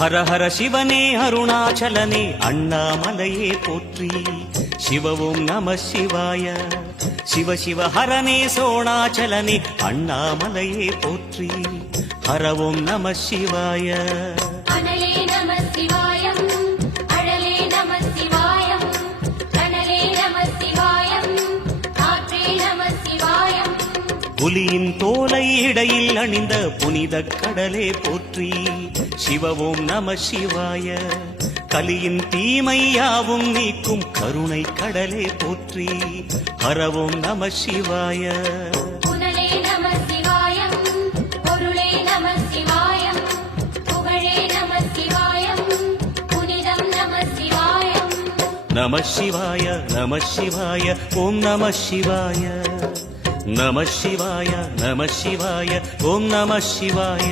ஹர ஹர சிவனே அருணாச்சலனே அண்ணாமலையே போற்றி. சிவ ஓம் நம சிவாய. சிவ சிவ ஹரனே சோணாச்சலனே அண்ணாமலையே போற்றி. ஹர ஓம் நம சிவாய. அனலே நம சிவாயம், அழலே நம சிவாயம், கனலே நம சிவாயம், காற்றே நம சிவாயம். புலியின் தோலை இடையில் அணிந்த புனித கடலே போற்றி. சிவ ஓம் நம சிவாய. கலியின் தீமையாவும் நீக்கும் கருணை கடலே போற்றி. ஹர ஓம் நம சிவாய. புனலே நம சிவாயம், பொருளே நம சிவாயம், புகழே நம சிவாயம், புனிதம் நம சிவாயம். நம சிவாய நம சிவாய ஓம் நம சிவாய. நம சிவாய நம சிவாய ஓம் நம சிவாய.